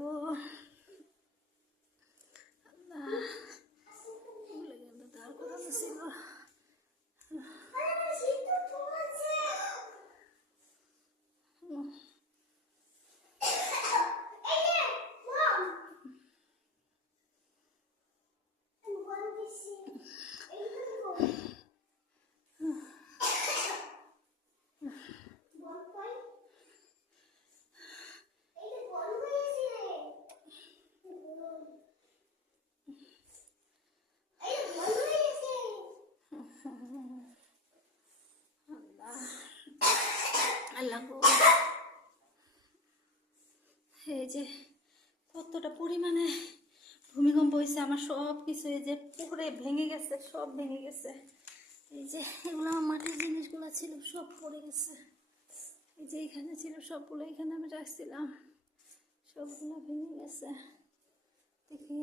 গো আল্লাহ, ভুলে গেল তার কথা ছিল। আল্লাহ গো, এই যে কতটা পরিমাণে ভূমিকম্প হয়েছে, আমার সব কিছু এই যে পুকুরে ভেঙে গেছে, সব ভেঙে গেছে। এই যে এগুলো আমার মাটির জিনিসগুলো ছিল সব পড়ে গেছে। এই যে এখানে ছিল সবগুলো, এখানে আমি রাখছিলাম, সবগুলো ভেঙে গেছে। দেখি